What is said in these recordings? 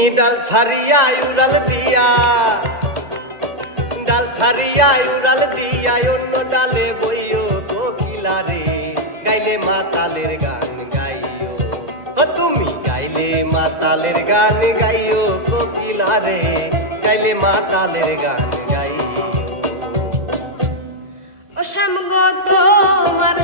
ছাড়িয়া উড়াল দিয়া। ডাল ছাড়িয়া উড়াল দিয়া, অন্য ডালে বইও কোকিলা রে। গাইলে মাতালের গান গাইও। ও তুমি গাইলে মাতালের গান গাইও কোকিলা রে। গাইলে মাতালের গান গাইও। ও শ্যামগ তোমার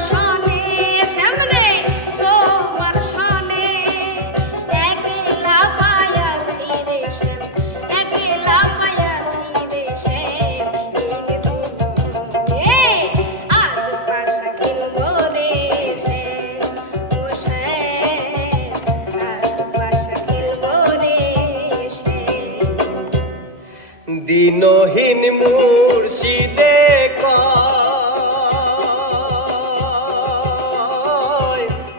দিনহীন মুর্শিদে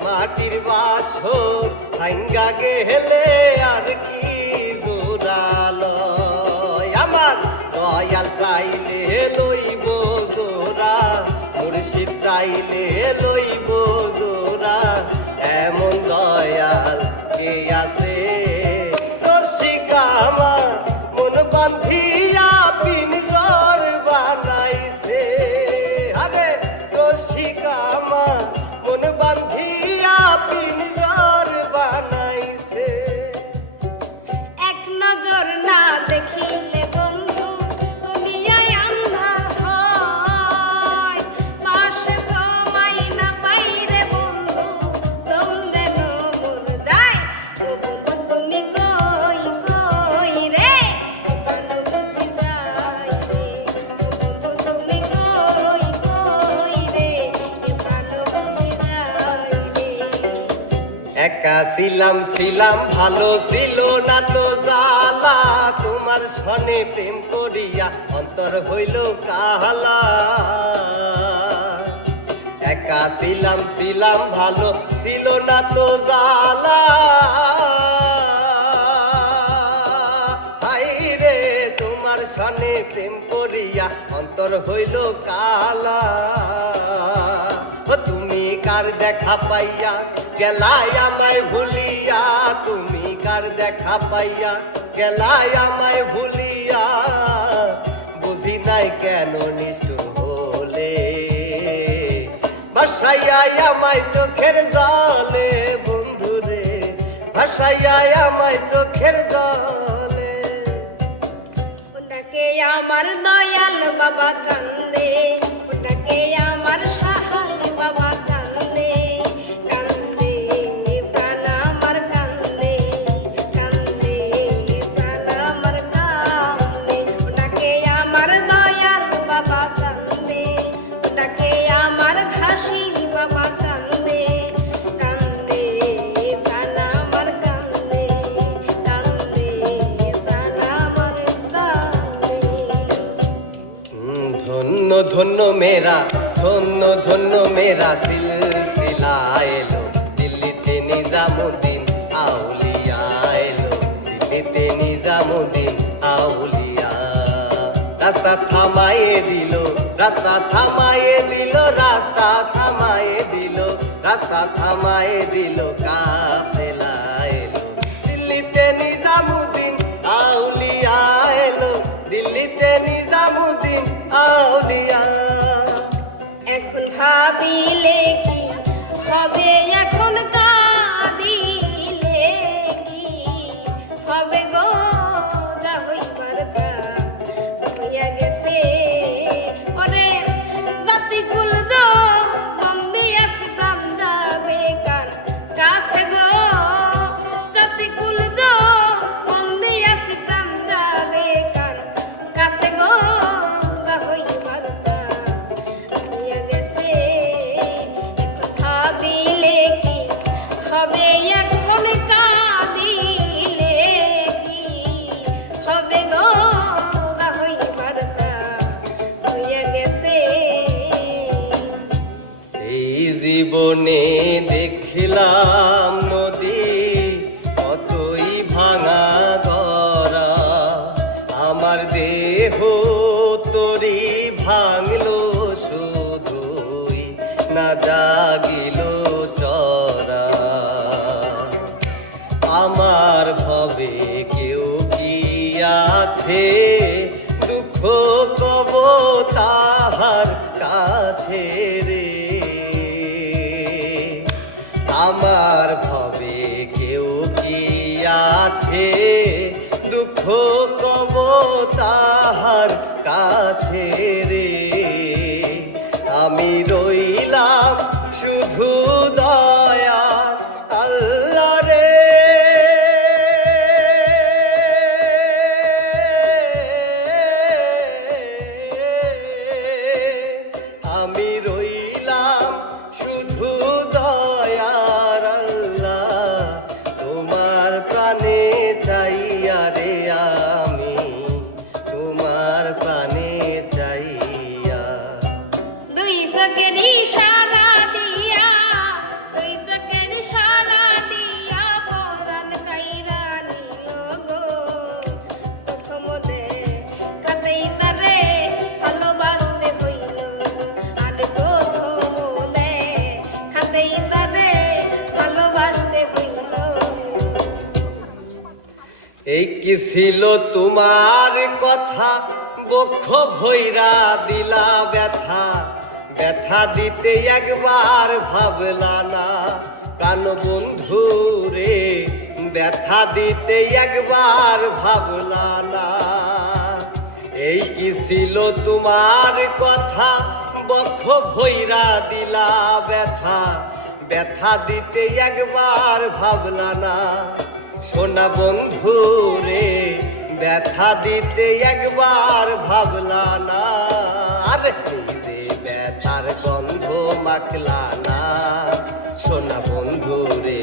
মাটির বাসর ভাঙ্গা গেলে আর কি জোরালয় আমার দয়াল চাইলে লইব জোরা মুর্শিদ চাইলে লইব জোরা এমন দয়াল কে আছে বান্ধিয়া পিনজর বানাইছে। আরে রসিকা আমার মন বান্ধিয়া পিনজর ছিলাম ছিলাম, ভালো ছিল না তো জালা তোমার সনে প্রেম করিয়া অন্তর হইল কাহালা। একা ছিলাম ছিলাম, ভালো ছিল না তো জালা রে, তোমার সনে প্রেম করিয়া অন্তর হইল কালা কার দেখা পাইয়া? গেলাই আমায় ভুলিয়া। তুমি কার দেখা পাইয়া? গেলাই আমায় ভুলিয়া। বুঝি নাই কেন নিষ্ঠুর হলে? ভাসাইয়াই আমায় চোখের জলে, বন্ধুরে। ভাসাইয়াই আমায় চোখের জলে। ওটাকে আমার দয়াল বাবা চান্দে। ধন্য মেরা, ধন্য ধন্য মেরা সিলসিলা এলো। দিল্লিতে নিজামুদ্দিন, আউলিয়া এলো। দিল্লিতে নিজামুদ্দিন, আউলিয়া। রাস্তা থামায়ে দিল, রাস্তা থামায়ে দিল, রাস্তা থামায়ে দিল, রাস্তা থামায়ে দিল কাফেলা ভাবিলে কি হবে দেখলাম নদী কতই ভাঙা গড়া। আমার দেহ তরি ভাঙলো শুধুই না জাগিল চরা আমার ভবে কেউ কি দুঃখ কব তাহার কাছে এই কি ছিল তোমার কথা? বক্ষ ভৈরা দিলা ব্যথা। ব্যথা দিতে একবার ভাবলা না। প্রাণ বন্ধু রে, ব্যথা দিতে একবার ভাবলা না। এই কি ছিল তোমার কথা? বক্ষ ভৈরা দিলা ব্যথা। ব্যথা দিতে একবার ভাবলা না। সোনা বন্ধু রে, ব্যথা দিতে একবার ভাবলা না। আর নিজে ব্যথার গন্ধ মাখলা না সোনা বন্ধু রে,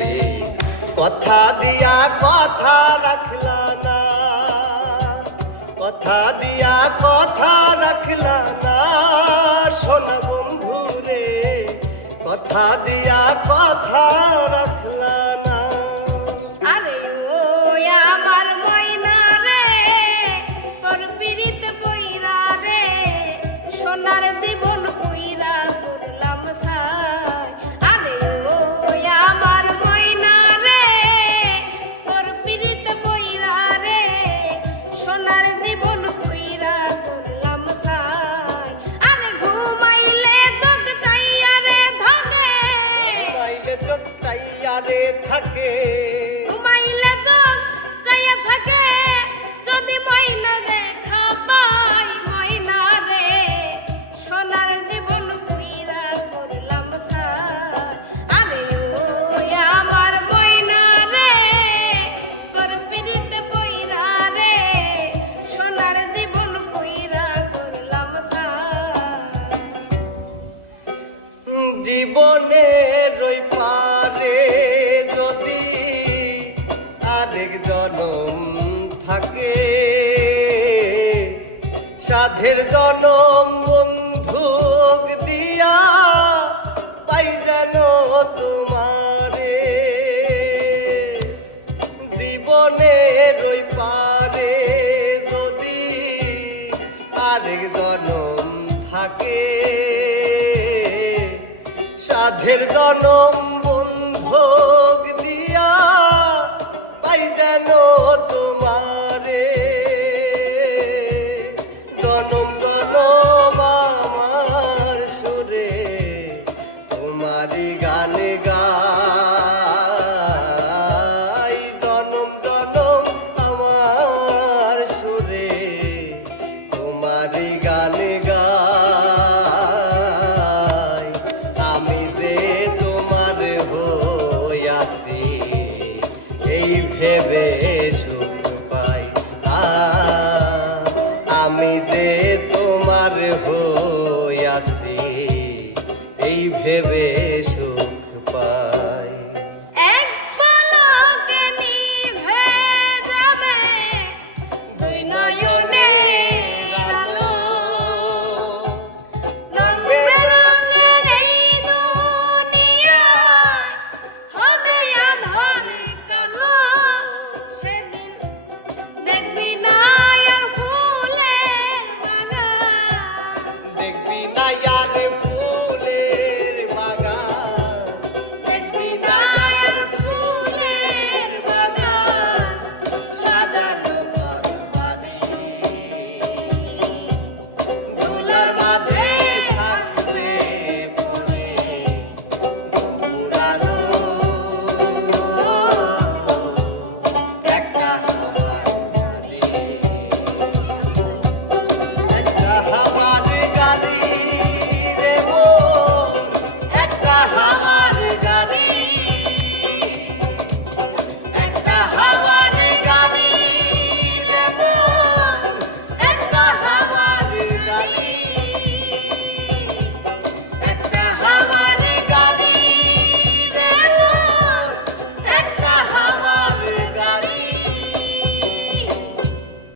কথা দিয়া কথা রাখলা না। কথা দিয়া কথা রাখলা না, সোনা বন্ধু রে, কথা দিয়া কথা রাখলা থাকে সাধের জনম বন্ধুক দিয়া পাই যেন তোমারে। জীবনের ওই পারে যদি আরেক জনম থাকে। সাধের জনম বন্ধক হইয়াছি এই ভেবে